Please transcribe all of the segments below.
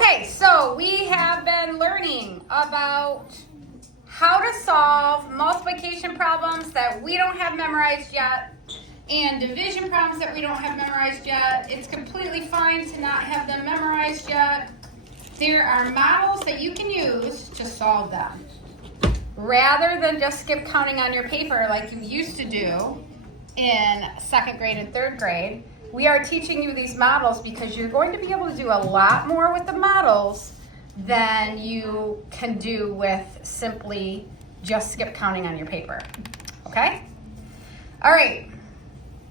Okay, so we have been learning about how to solve multiplication problems that we don't have memorized yet and division problems that we don't have memorized yet. It's completely fine to not have them memorized yet. There are models that you can use to solve them. Rather than just skip counting on your paper like you used to do in second grade and third grade, we are teaching you these models because you're going to be able to do a lot more with the models than you can do with simply just skip counting on your paper. Okay? All right.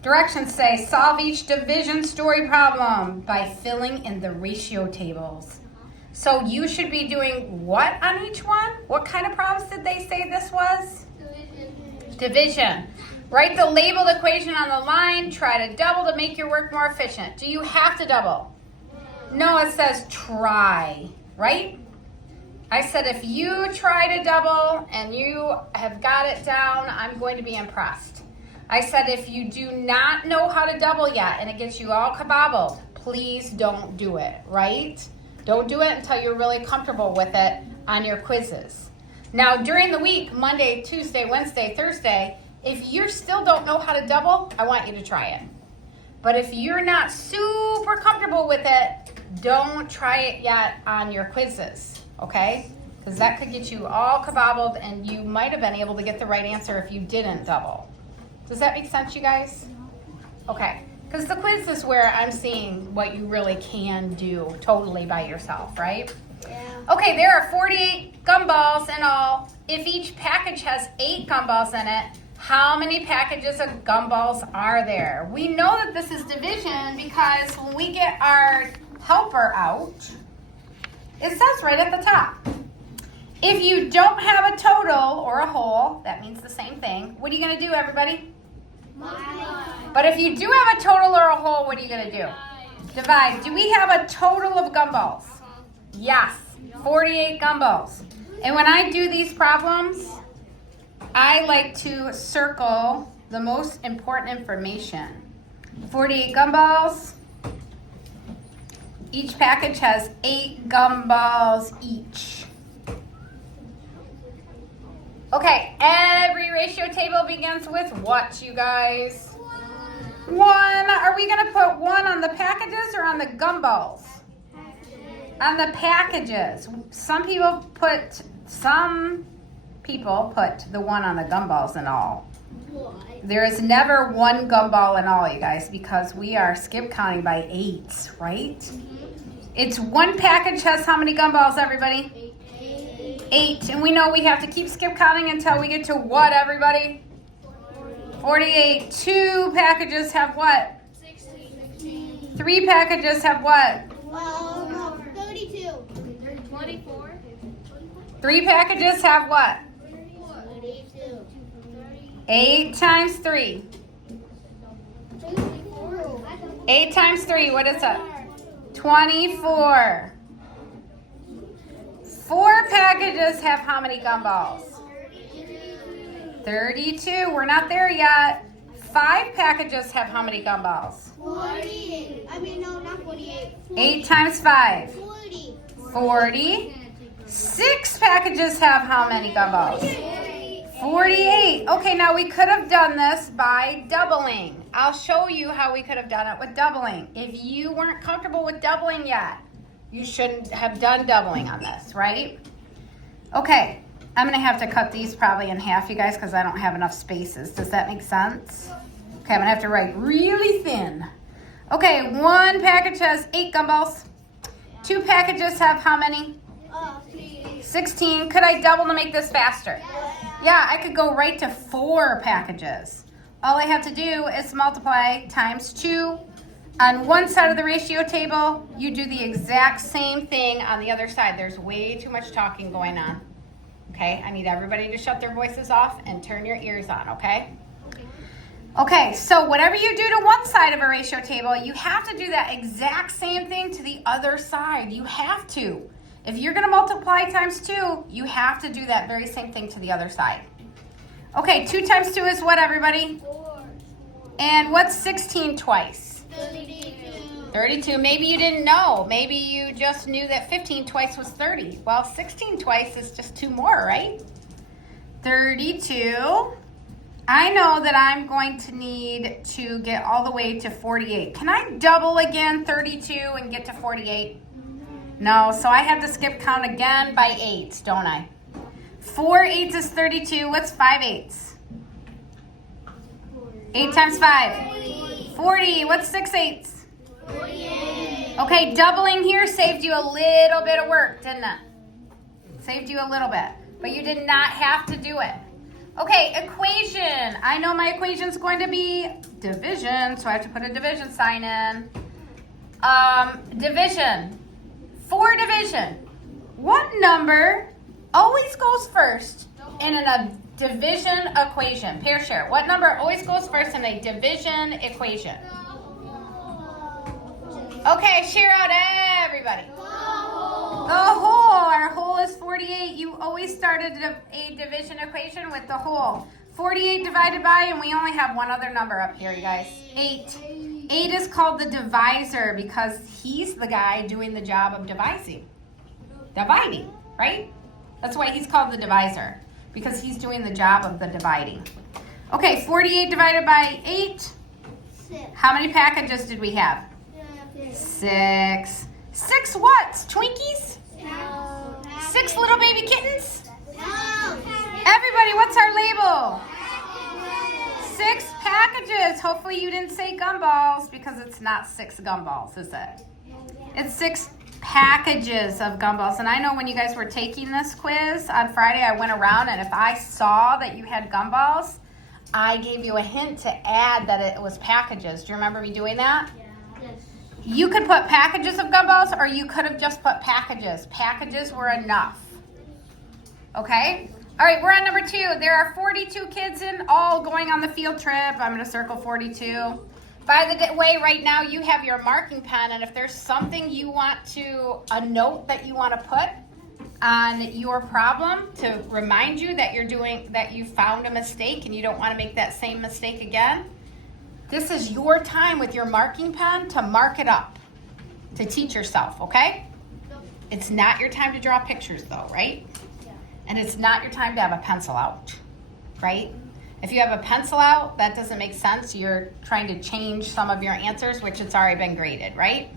Directions say solve each division story problem by filling in the ratio tables. So you should be doing what on each one? What kind of problems did they say this was? Division. Write the labeled equation on the line. Try to double to make your work more efficient. Do you have to double? No, it says try, right? I said if you try to double and you have got it down, I'm going to be impressed. I said if you do not know how to double yet and it gets you all kabobbled, please don't do it, right? Don't do it until you're really comfortable with it on your quizzes. Now, during the week, Monday, Tuesday, Wednesday, Thursday, if you still don't know how to double, I want you to try it. But if you're not super comfortable with it, don't try it yet on your quizzes, okay? Because that could get you all kabobbled and you might have been able to get the right answer if you didn't double. Does that make sense, you guys? Okay. Because the quiz is where I'm seeing what you really can do totally by yourself, right? Yeah. Okay, there are 48 gumballs in all. If each package has 8 gumballs in it, how many packages of gumballs are there? We know that this is division because when we get our helper out, it says right at the top. If you don't have a total or a whole, that means the same thing. What are you going to do, everybody? But if you do have a total or a whole, what are you going to do? Divide. Do we have a total of gumballs? Yes, 48 gumballs. And when I do these problems, I like to circle the most important information. 48 gumballs. Each package has 8 gumballs each. Okay, every ratio table begins with what, you guys? 1. Are we going to put 1 on the packages or on the gumballs? On the packages. Some people put the 1 on the gumballs and all. There is never 1 gumball in all, you guys, because we are skip counting by 8s, right? It's 1 package has how many gumballs, everybody? 8. And we know we have to keep skip counting until we get to what, everybody? 48. 2 packages have what? 16. 3 packages have what? 32. 24. 3 packages have what? 32. 8 times 3. 8 times 3, what is it? 24. 4 packages have how many gumballs? 32. We're not there yet. 5 packages have how many gumballs? 48. I mean, no, not 48. 8 times 5. 40. 40. 6 packages have how many gumballs? 48. Okay, now we could have done this by doubling. I'll show you how we could have done it with doubling. If you weren't comfortable with doubling yet, you shouldn't have done doubling on this, right? Okay, I'm going to have to cut these probably in half, you guys, because I don't have enough spaces. Does that make sense? Okay, I'm going to have to write really thin. Okay, 1 package has 8 gumballs. 2 packages have how many? 16. Could I double to make this faster? Yeah, I could go right to 4 packages. All I have to do is multiply times 2. On one side of the ratio table, you do the exact same thing on the other side. There's way too much talking going on. Okay, I need everybody to shut their voices off and turn your ears on, okay? Okay, so whatever you do to one side of a ratio table, you have to do that exact same thing to the other side. You have to. If you're going to multiply times 2, you have to do that very same thing to the other side. Okay, 2 times 2 is what, everybody? 4. And what's 16 twice? 32. 32. Maybe you didn't know. Maybe you just knew that 15 twice was 30. Well, 16 twice is just 2 more, right? 32. I know that I'm going to need to get all the way to 48. Can I double again 32 and get to 48? No, so I have to skip count again by 8, don't I? 4 8s is 32. What's 5 8s? 8 times 5. 40. What's 6 8s? 48. Okay, doubling here saved you a little bit of work, didn't it? Saved you a little bit, but you did not have to do it. Okay, equation. I know my equation is going to be division, so I have to put a division sign in. Division. For division, what number always goes first in a division equation? Pair share. What number always goes first in a division equation? Okay, share out everybody. The whole. Our whole is 48. You always started a division equation with the whole. 48 divided by, and we only have one other number up here, you guys. 8. 8 is called the divisor because he's the guy doing the job of dividing, right? That's why he's called the divisor, because he's doing the job of the dividing. Okay, 48 divided by 8. How many packages did we have? 6. 6 what? Twinkies? 6 little baby kittens? Everybody, what's our label? 6 packages. Hopefully you didn't say gumballs because it's not 6 gumballs, is it? It's 6 packages of gumballs. And I know when you guys were taking this quiz on Friday, I went around and if I saw that you had gumballs, I gave you a hint to add that it was packages. Do you remember me doing that? You could put packages of gumballs or you could have just put packages. Packages were enough. Okay? All right, we're on number 2. There are 42 kids in all going on the field trip. I'm going to circle 42. By the way, right now you have your marking pen, and if there's something you want to, a note that you want to put on your problem to remind you that that you found a mistake and you don't want to make that same mistake again, this is your time with your marking pen to mark it up, to teach yourself, okay? It's not your time to draw pictures though, right? And it's not your time to have a pencil out, right? If you have a pencil out, that doesn't make sense. You're trying to change some of your answers, which it's already been graded, right?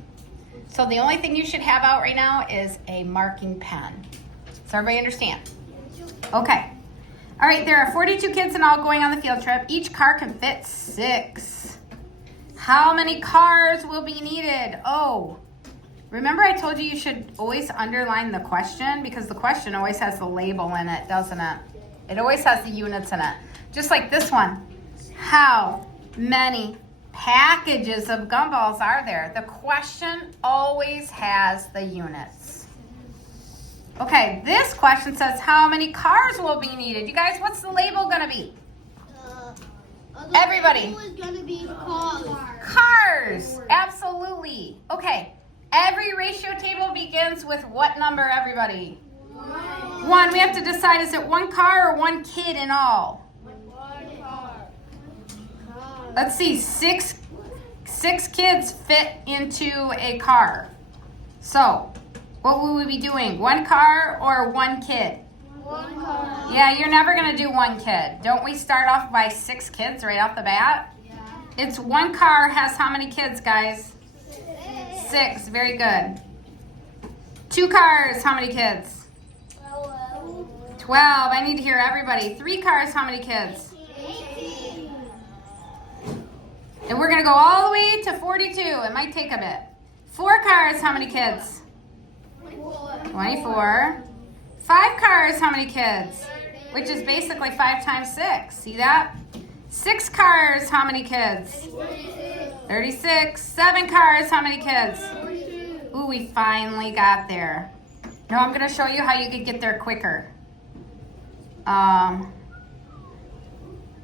So the only thing you should have out right now is a marking pen. Does everybody understand? Okay. All right, there are 42 kids in all going on the field trip. Each car can fit 6. How many cars will be needed? Oh, remember I told you should always underline the question because the question always has the label in it, doesn't it? It always has the units in it. Just like this one. How many packages of gumballs are there? The question always has the units. Okay, this question says how many cars will be needed? You guys, what's the label going to be? Everybody. Gonna be Cars. Absolutely. Okay. Every ratio table begins with what number, everybody? 1. We have to decide, is it 1 car or 1 kid in all? 1 car. Let's see, 6 kids fit into a car. So, what will we be doing? 1 car or 1 kid? 1 car. Yeah, you're never going to do 1 kid. Don't we start off by 6 kids right off the bat? Yeah. It's 1 car has how many kids, guys? 6. Very good. 2 cars, how many kids? 12. I need to hear everybody. 3 cars, how many kids? 18. And we're going to go all the way to 42. It might take a bit. 4 cars, how many kids? 24. 5 cars, how many kids? Which is basically 5 times 6. See that? 6 cars, how many kids? 36. 7 cars, how many kids? Ooh, we finally got there. Now I'm going to show you how you could get there quicker. I'm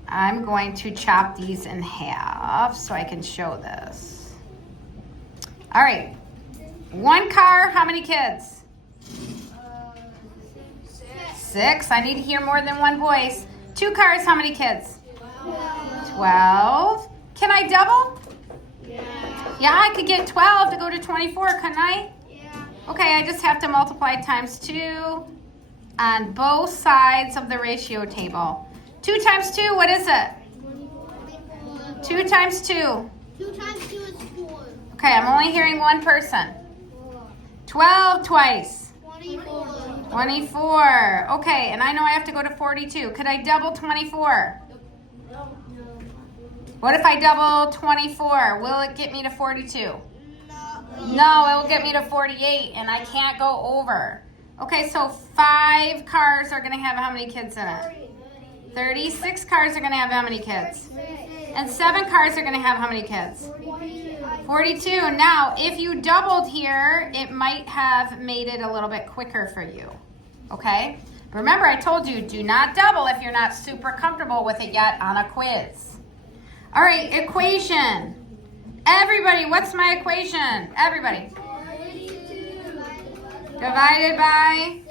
going to chop these in half so I can show this. All right. 1 car, how many kids? 6. I need to hear more than one voice. 2 cars, how many kids? 12. Can I double? Yeah. Yeah, I could get 12 to go to 24, couldn't I? Yeah. Okay, I just have to multiply times 2 on both sides of the ratio table. 2 times 2, what is it? 2 times 2. 2 times 2 is 4. Okay, I'm only hearing one person. 12 twice. 24. 24. Okay, and I know I have to go to 42. Could I double 24? No. What if I double 24? Will it get me to 42? No. No, it will get me to 48, and I can't go over. Okay, so 5 cars are going to have how many kids in it? 36 cars are going to have how many kids? And 7 cars are going to have how many kids? 42. Now, if you doubled here, it might have made it a little bit quicker for you. Okay? Remember, I told you, do not double if you're not super comfortable with it yet on a quiz. All right, equation. Everybody, what's my equation? Everybody. Divided by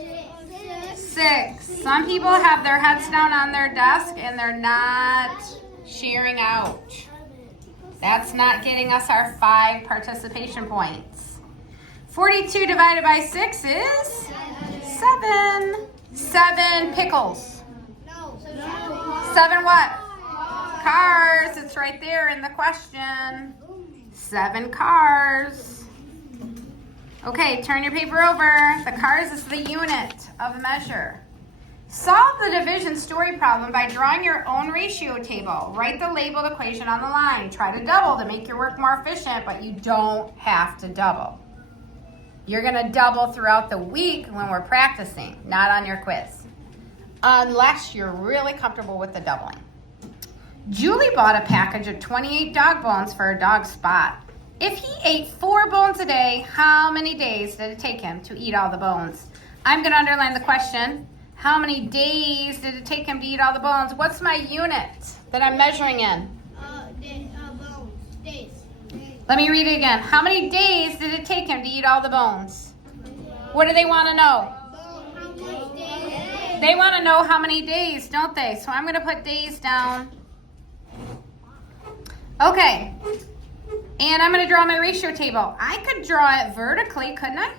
6. Some people have their heads down on their desk and they're not sharing out. That's not getting us our 5 participation points. 42 divided by 6 is 7. 7 pickles. 7 what? Cars. It's right there in the question. 7 cars. Okay, turn your paper over. The cars is the unit of measure. Solve the division story problem by drawing your own ratio table. Write the labeled equation on the line. Try to double to make your work more efficient, but you don't have to double. You're going to double throughout the week when we're practicing, not on your quiz, unless you're really comfortable with the doubling. Julie bought a package of 28 dog bones for her dog Spot. If he ate 4 bones a day, how many days did it take him to eat all the bones? I'm going to underline the question. How many days did it take him to eat all the bones? What's my unit that I'm measuring in? Bones. Days. Let me read it again. How many days did it take him to eat all the bones? What do they want to know? How many days? They want to know how many days, don't they? So I'm going to put days down. Okay. And I'm going to draw my ratio table. I could draw it vertically, couldn't I?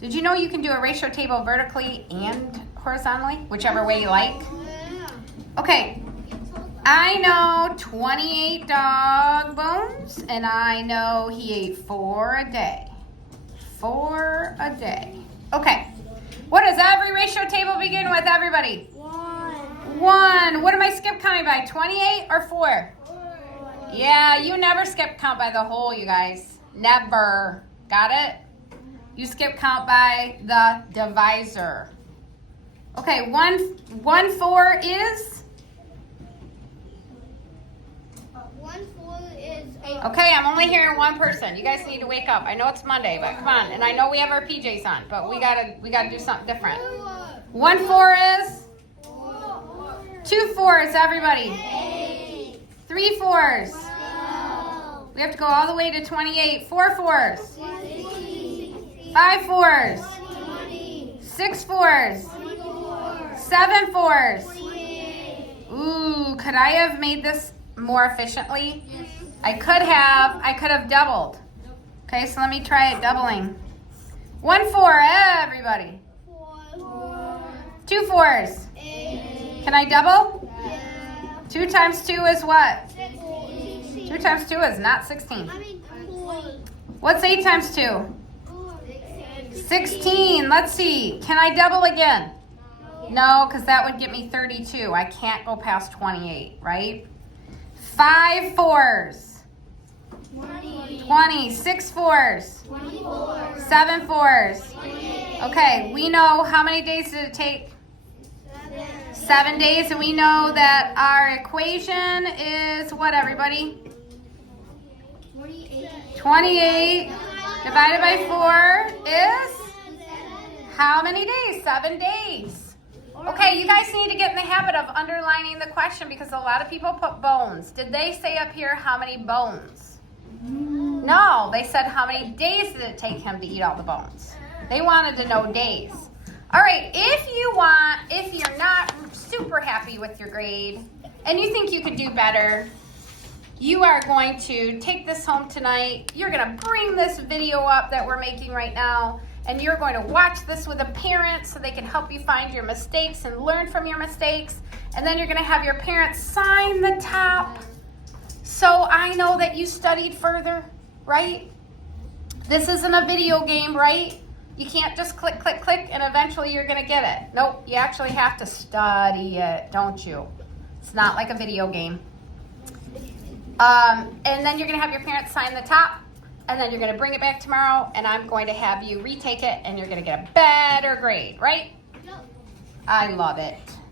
Did you know you can do a ratio table vertically and horizontally? Whichever way you like. Yeah. Okay. I know 28 dog bones, and I know he ate 4 a day. 4 a day. Okay. What does every ratio table begin with, everybody? 1. What am I skip counting by? 28 or 4? Yeah, you never skip count by the whole, you guys. Never. Got it? You skip count by the divisor. Okay, 1 4 is? 1 4 is 8. Okay, I'm only hearing one person. You guys need to wake up. I know it's Monday, but come on. And I know we have our PJs on, but we gotta do something different. 1 4 is? 2 4s, everybody. 3 4s. We have to go all the way to 28. 4 4s. 5 4s. 6 4s. 7 4s. Ooh, could I have made this more efficiently? I could have doubled. Okay, so let me try it doubling. 1 4, everybody. 2 4s. Can I double? 2 times 2 is what? 2 times 2 is not 16. What's 8 times 2? 16. Let's see. Can I double again? No, because that would get me 32. I can't go past 28, right? 5 4s. 20. 6 4s. 7 4s. Okay, we know how many days did it take? 7 days, and we know that our equation is what, everybody? 28 divided by 4 is how many days? 7 days. Okay, you guys need to get in the habit of underlining the question because a lot of people put bones. Did they say up here how many bones? No, they said how many days did it take him to eat all the bones? They wanted to know days. All right, if you're not super happy with your grade and you think you could do better, you are going to take this home tonight. You're going to bring this video up that we're making right now, and you're going to watch this with a parent so they can help you find your mistakes and learn from your mistakes. And then you're going to have your parents sign the top so I know that you studied further, right? This isn't a video game, right? You can't just click, click, click, and eventually you're going to get it. Nope, you actually have to study it, don't you? It's not like a video game. And then you're going to have your parents sign the top, and then you're going to bring it back tomorrow, and I'm going to have you retake it, and you're going to get a better grade, right? No. I love it.